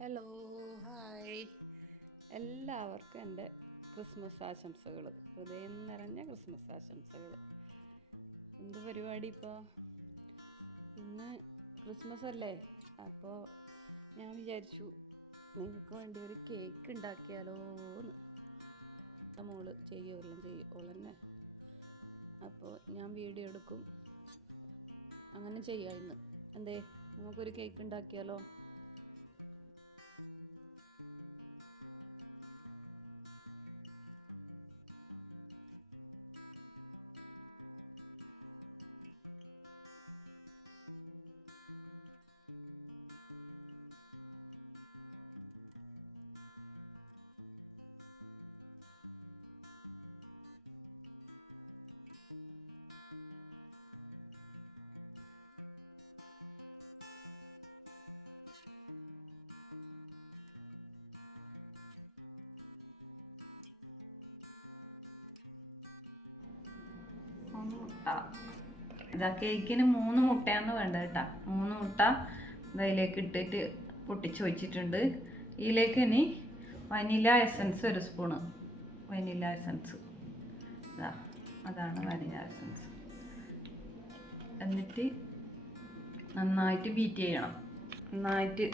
Hello, hi. എല്ലാവർക്കും എൻ്റെ Christmas ആശംസകൾ, ഹൃദയം നിറഞ്ഞ ക്രിസ്മസ് ആശംസകൾ. എന്ത് പരിപാടി ഇപ്പോൾ? ഇന്ന് ക്രിസ്മസ് അല്ലേ? അപ്പോൾ ഞാൻ വിചാരിച്ചു നിങ്ങൾക്ക് വേണ്ടി ഒരു കേക്ക് ഉണ്ടാക്കിയാലോ എന്ന്. മോള് ചെയ്യുമോ തന്നെ. അപ്പോൾ ഞാൻ വീഡിയോ എടുക്കും, അങ്ങനെ ചെയ്യാം. ഇന്ന് എന്തേ നമുക്കൊരു കേക്ക് ഉണ്ടാക്കിയാലോ? ഇതാ കേക്കിന് 3 മുട്ടയാന്ന് വേണ്ട കേട്ടാ. 3 മുട്ട ഇതിലേക്ക് ഇട്ടിട്ട് പൊട്ടിച്ച് വെച്ചിട്ടുണ്ട്. ഇതിലേക്ക് ഇനി vanilla essence 1 spoon. Vanilla essence അതാണ് വനില എസൻസ്. എന്നിട്ട് നന്നായിട്ട് ബീറ്റ് ചെയ്യണം. നന്നായിട്ട്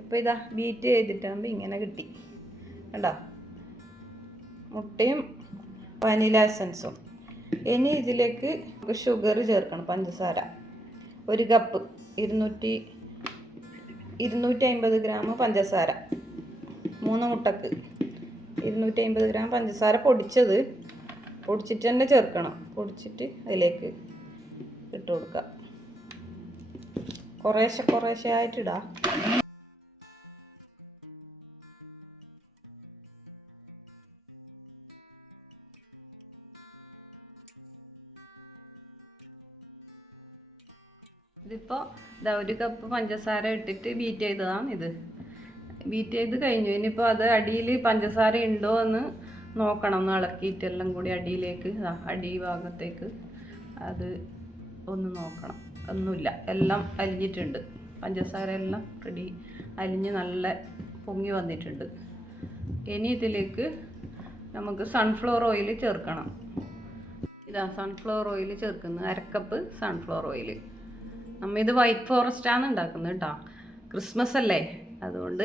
ഇപ്പോൾ ഇതാ ബീറ്റ് ചെയ്തിട്ടാകുമ്പോൾ ഇങ്ങനെ കിട്ടി കണ്ടോ, മുട്ടയും വനില എസൻസും. ഇനി ഇതിലേക്ക് ഷുഗർ ചേർക്കണം, പഞ്ചസാര 1 കപ്പ്, 250 ഗ്രാം പഞ്ചസാര. 3 മുട്ടക്ക് 250 ഗ്രാം പഞ്ചസാര പൊടിച്ചിട്ട് തന്നെ ചേർക്കണം. പൊടിച്ചിട്ട് അതിലേക്ക് ഇട്ട് കൊടുക്കുക. കുറേശ്ശെ ആയിട്ടിടാം. ഇതിപ്പോൾ 1 കപ്പ് പഞ്ചസാര ഇട്ടിട്ട് ബീറ്റ് ചെയ്തതാണ്. ഇത് ബീറ്റ് ചെയ്ത് കഴിഞ്ഞു. ഇനിയിപ്പോൾ അത് അടിയിൽ പഞ്ചസാര ഉണ്ടോ എന്ന് നോക്കണം. ഒന്ന് ഇളക്കിയിട്ട് എല്ലാം കൂടി അടിയിലേക്ക്, അടി ഭാഗത്തേക്ക് അത് ഒന്ന് നോക്കണം. ഒന്നുമില്ല, എല്ലാം അലിഞ്ഞിട്ടുണ്ട്. പഞ്ചസാര എല്ലാം അലിഞ്ഞ് നല്ല പൊങ്ങി വന്നിട്ടുണ്ട്. ഇനി ഇതിലേക്ക് നമുക്ക് സൺഫ്ലവർ ഓയിൽ ചേർക്കണം. സൺഫ്ലവർ ഓയിൽ ചേർക്കുന്നത് 1 കപ്പ് സൺഫ്ലവർ ഓയിൽ. ഇത് വൈറ്റ് ഫോറസ്റ്റാണ് ഉണ്ടാക്കുന്നത് കേട്ടോ. ക്രിസ്മസ് അല്ലേ, അതുകൊണ്ട്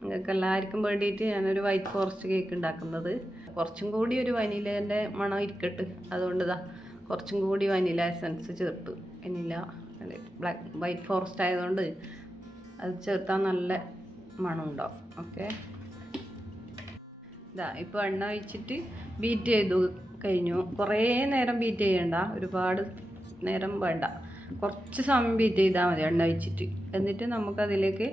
നിങ്ങൾക്ക് എല്ലാവർക്കും വേണ്ടിയിട്ട് ഞാനൊരു വൈറ്റ് ഫോറസ്റ്റ് കേക്ക് ഉണ്ടാക്കുന്നത്. കുറച്ചും കൂടി ഒരു വനിലേൻ്റെ മണം ഇരിക്കട്ട്, അതുകൊണ്ട് കുറച്ചും കൂടി വനില എസൻസ് ചേർത്തു. വൈറ്റ് ഫോറസ്റ്റ് ആയതുകൊണ്ട് അത് ചേർത്താൽ നല്ല മണം ഉണ്ടാവും. ഓക്കെ, ഇപ്പോൾ എണ്ണ ഒഴിച്ചിട്ട് ബീറ്റ് ചെയ്തു കഴിഞ്ഞു. കുറേ നേരം ബീറ്റ് ചെയ്യണ്ട, ഒരുപാട് നേരം വേണ്ട, കുറച്ച് സമയം ബീറ്റ് ചെയ്താൽ മതി എണ്ണ ഒഴിച്ചിട്ട്. എന്നിട്ട് നമുക്കതിലേക്ക്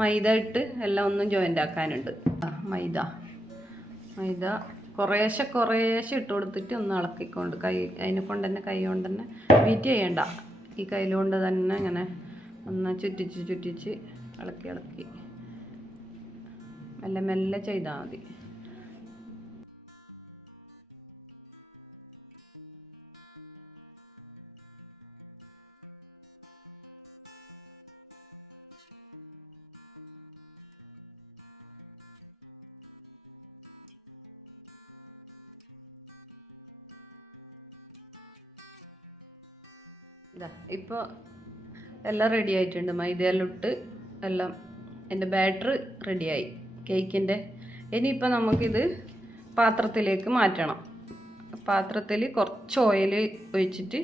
മൈദ ഇട്ട് എല്ലാം ഒന്നും ജോയിൻ്റ് ആക്കാനുണ്ട്. മൈദ കുറേശ്ശെ ഇട്ട് കൊടുത്തിട്ട് ഒന്ന് ഇളക്കിക്കൊണ്ട് കൈ കൊണ്ട് തന്നെ ബീറ്റ് ചെയ്യണ്ട. ഈ കയ്യിലുകൊണ്ട് തന്നെ ഇങ്ങനെ ഒന്ന് ചുറ്റിച്ച് ഇളക്കി മെല്ലെ ചെയ്താൽ മതി. ഇപ്പോൾ എല്ലാം റെഡി ആയിട്ടുണ്ട്. മൈദയിലിട്ട് എല്ലാം എൻ്റെ ബാറ്റർ റെഡിയായി കേക്കിൻ്റെ. ഇനിയിപ്പോൾ നമുക്കിത് പാത്രത്തിലേക്ക് മാറ്റണം. പാത്രത്തിൽ കുറച്ച് ഓയിൽ ഒഴിച്ചിട്ട്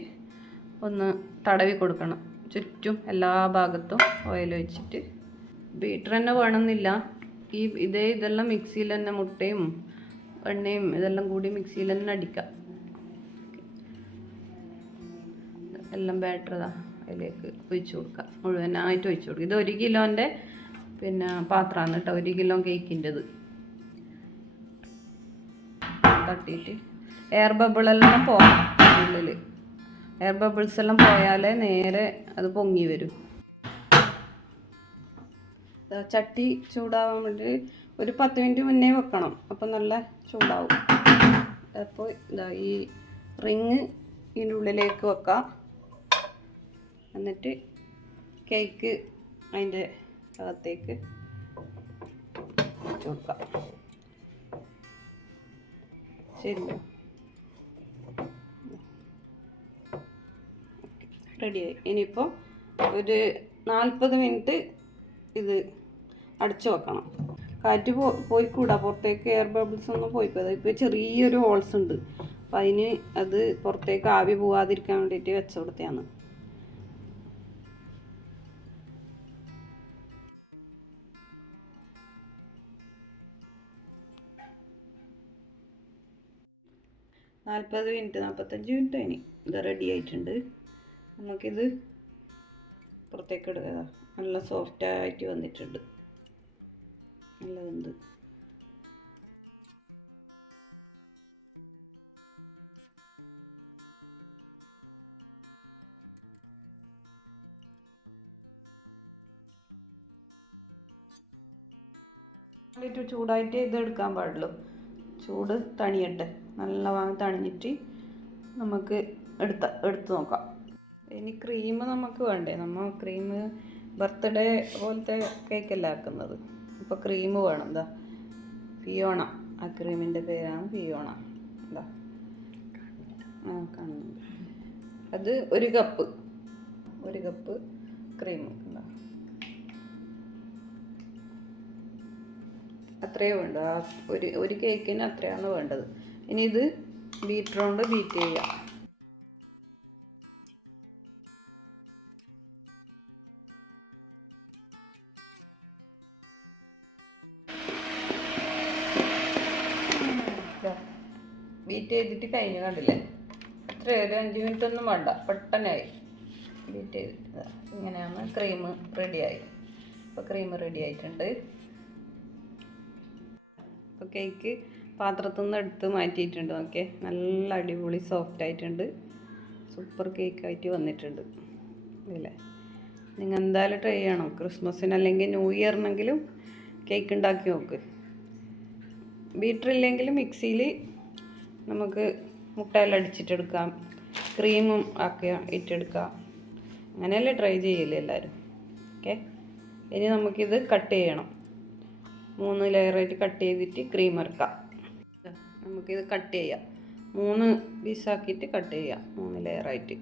ഒന്ന് തടവി കൊടുക്കണം. ചുറ്റും എല്ലാ ഭാഗത്തും ഓയിൽ ഒഴിച്ചിട്ട്. ബീറ്റർ തന്നെ വേണമെന്നില്ല, ഇതെല്ലാം മിക്സിയിൽ തന്നെ, മുട്ടയും എണ്ണയും ഇതെല്ലാം കൂടി മിക്സിയിൽ തന്നെ അടിക്കാം. എല്ലാം ബാറ്റർ അതിലേക്ക് ഒഴിച്ചു കൊടുക്കുക, മുഴുവനായിട്ട് ഒഴിച്ചു കൊടുക്കുക. ഇത് 1 കിലോൻ്റെ പാത്രമാണ് കേട്ടോ, 1 കിലോ കേക്കിൻ്റെത്. തട്ടിയിട്ട് എയർ ബബിളെല്ലാം പോകാം ഉള്ളിൽ. എയർ ബബിൾസ് എല്ലാം പോയാലേ നേരെ അത് പൊങ്ങി വരും. ചട്ടി ചൂടാവാൻ വേണ്ടി ഒരു 10 മിനിറ്റ് മുന്നേ വെക്കണം, അപ്പം നല്ല ചൂടാവും. അപ്പോൾ ഈ റിങ് ഇതിൻ്റെ ഉള്ളിലേക്ക് വെക്കാം. എന്നിട്ട് കേക്ക് അതിൻ്റെ അകത്തേക്ക് വെച്ച് കൊടുക്കാം. ശരി, റെഡിയായി. ഇനിയിപ്പോൾ ഒരു 40 മിനിറ്റ് ഇത് അടച്ചു വെക്കണം. കാറ്റ് പോയിക്കൂടാ, പുറത്തേക്ക് എയർ ബബിൾസ് ഒന്നും പോയിക്കൂടാ. ഇപ്പോൾ ചെറിയൊരു ഹോൾസ് ഉണ്ട്, അപ്പം അതിന് അത് പുറത്തേക്ക് ആവി പോവാതിരിക്കാൻ വേണ്ടിയിട്ട് വെച്ച് കൊടുത്തതാണ്. നാൽപ്പത് മിനിറ്റ് 45 മിനിറ്റ് അതിന് ഇത് റെഡി ആയിട്ടുണ്ട്. നമുക്കിത് പുറത്തേക്ക് എടുക്കുക. നല്ല സോഫ്റ്റായിട്ട് വന്നിട്ടുണ്ട്, നല്ല വെന്ത്. ചൂടായിട്ട് ഇത് എടുക്കാൻ പാടുള്ളൂ. ചൂട് തണിയട്ടെ, നല്ലവണ്ണം തണിഞ്ഞിട്ട് നമുക്ക് എടുത്ത് നോക്കാം. ഇനി ക്രീം നമുക്ക് വേണ്ടേ? നമ്മൾ ക്രീം ബർത്ത്ഡേ പോലത്തെ കേക്കല്ലേ ആക്കുന്നത്, അപ്പോൾ ക്രീം വേണം. എന്താ ഫിയോണ, ആ ക്രീമിൻ്റെ പേരാണ് ഫിയോണ. എന്താ അത് 1 കപ്പ് ക്രീം. അത്രയേ വേണ്ടു. ആ ഒരു കേക്കിന് അത്രയാണ് വേണ്ടത്. ഇനി ഇത് ബീറ്റർ കൊണ്ട് ബീറ്റ് ചെയ്യാം. ബീറ്റ് ചെയ്തിട്ട് കഴിഞ്ഞു, കണ്ടില്ലേ? അത്ര ഒരു 5 മിനിറ്റ് ഒന്നും വേണ്ട, പെട്ടെന്നായി ബീറ്റ് ചെയ്തിട്ട്. ഇങ്ങനെയാണ് ക്രീം റെഡിയായി. ഇപ്പോൾ ക്രീം റെഡി ആയിട്ടുണ്ട്. ഇപ്പോൾ കേക്ക് പാത്രത്തിൽ നിന്ന് എടുത്ത് മാറ്റിയിട്ടുണ്ട്. ഓക്കെ, നല്ല അടിപൊളി സോഫ്റ്റ് ആയിട്ടുണ്ട്, സൂപ്പർ കേക്കായിട്ട് വന്നിട്ടുണ്ട്. ഇല്ലേ, നിങ്ങൾ എന്തായാലും ട്രൈ ചെയ്യണം. ക്രിസ്മസിന് അല്ലെങ്കിൽ ന്യൂ ഇയറിനെങ്കിലും കേക്ക് ഉണ്ടാക്കി നോക്ക്. ബീറ്റർ ഇല്ലെങ്കിൽ മിക്സിയിൽ നമുക്ക് മുട്ടയിൽ അടിച്ചിട്ടെടുക്കാം, ക്രീമും ആക്കി ഇട്ടെടുക്കാം. അങ്ങനെയല്ലേ ട്രൈ ചെയ്യില്ലേ എല്ലാവരും? ഓക്കെ, ഇനി നമുക്കിത് കട്ട് ചെയ്യണം. 3 ലെയറായിട്ട് കട്ട് ചെയ്തിട്ട് ക്രീം ഇറക്കാം. നമുക്കിത് കട്ട് ചെയ്യാം, 3 പീസാക്കിയിട്ട് കട്ട് ചെയ്യാം, 3 ലെയറായിട്ട്.